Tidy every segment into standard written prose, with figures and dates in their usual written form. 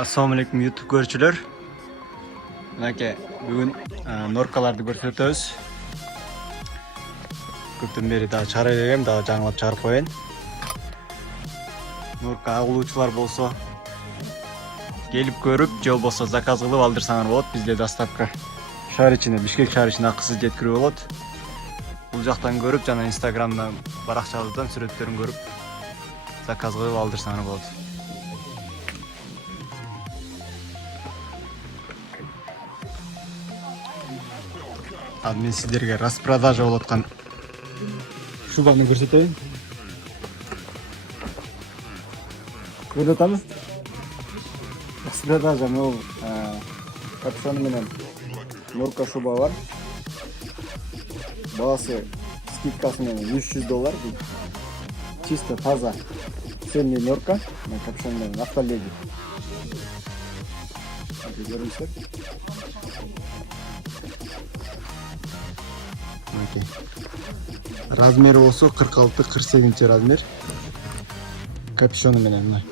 Assalamu alaikum YouTube көрүүчүлөр. Мынакей бүгүн норкаларды көрсөтөбүз. Көптөн бери дагы чыгара элем, дагы жаңылап чыгарып коеюн. Норка агылуучулар болсо келип көрүп, же болбосо заказ кылып алдырсаңар болот. Бизде доставка шаар ичине, Бишкек шаар ичине акысыз жеткирүү болот. Бул жактан көрүп, жана Instagramдан баракчабыздан сүрөттөрүн көрүп заказ кылып алдырсаңар болот. Ал мен сиздерге распродажа болуп аткан шубаны көрсөтөйүн. Көрүп атабыз. Распродажа могу капюшону менен норка шуба бар. Баасы скидкасы менен $300 дейт. Чисто таза цельный норка, капюшон менен автоледи. Көрүңүздөр. Размери болсо 46-48 размер. Капюшону менен мына.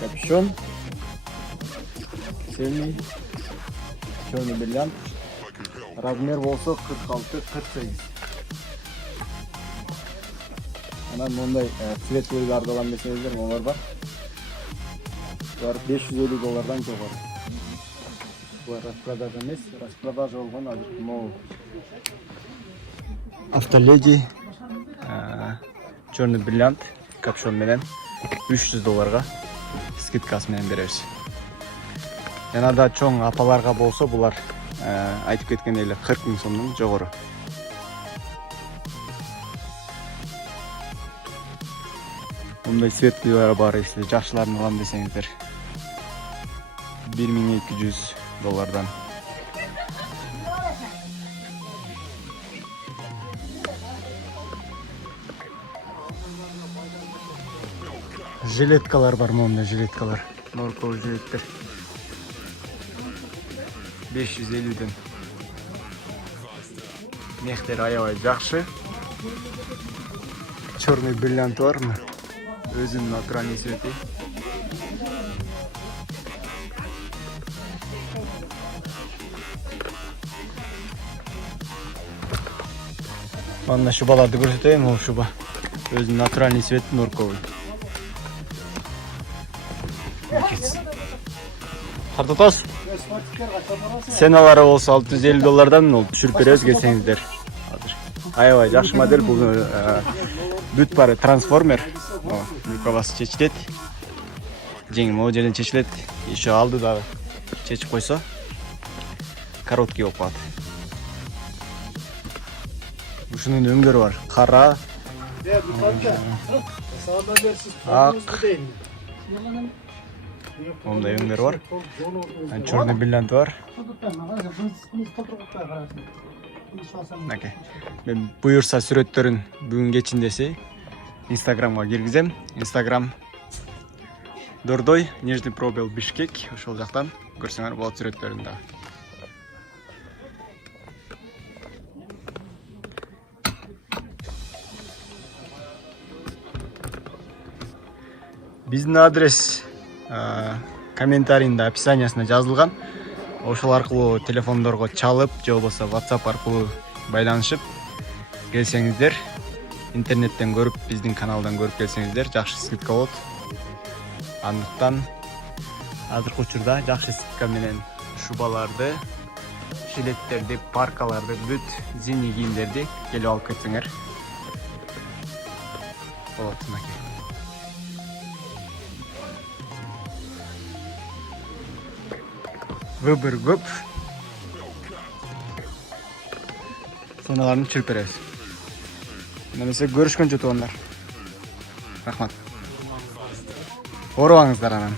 Капюшон. Цельный. Черный бриллиант. Размер болсо 46-48. Анан мындай цветлүүлөрдү алам десеңиздер, олар бар. Булар $550 жогору. Бұл распродажа емес, распродажа болған азыр мол. Автоледи, черный бриллиант, капюшон менен $300 скидкасы менен беребиз. Жана да чоң апаларга болсо, булар айтып кеткен эле 40 000 сомдон жогору. Мындай светлүүлөр бар, если жакшыларын алам десеңиздер. $1200. Жилеткалар бар, мындай жилеткалар. Норковый жилеттер. 550-ден. Мехтер аябай жакшы. Черный бриллиант бар мы? Өзүнүн натуральный цвети. Мына шубаларды көрсөтөйүн, бул шуба. Өзүнүн натуральный цвет норковый. Картотос. Сеналары болсо $650, ол түшүрүп беребиз келсеңиздер. Аябай жакшы модель, бул бүт бары трансформер. Люкабасы чечилет. Жеңил могу жерден чечилет. Еще алды дагы чечип койсо короткий болуп калат. Ушунун өңдөрү бар. Кара, ак, мындай өңдөрү бар. Черный бриллиант бар. Мен буюрса сүрөттөрүн бүгүн кечиндеси Instagramга киргизем. Instagram Дордой, нежный пробел Бишкек. Ошол жактан көрсөңөр болот сүрөттөрүн да. Биздин адрес комментарийинде описаниясына жазылган. Ошол аркылуу телефондорго чалып, же болбосо WhatsApp аркылуу байланышып келсеңиздер, интернеттен көрүп, биздин каналдан көрүп келсеңиздер, жакшы скидка болот. Андыктан азыркы учурда жакшы скидка менен шубаларды, жилеттерди, паркаларды, бүт зимний кийимдерди келип алып кетсеңер болот. Выбор көп. Соналарын түшүрүп беребиз. Немесе көрүшкөнчө туугандар. Рахмат. Оорубаңыздар анан.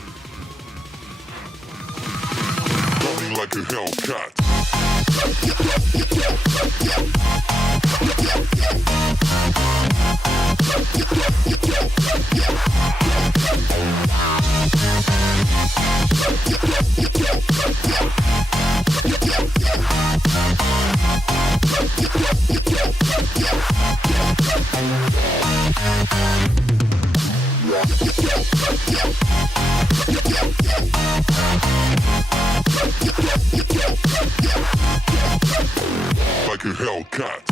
Yeah. Like a Hellcat.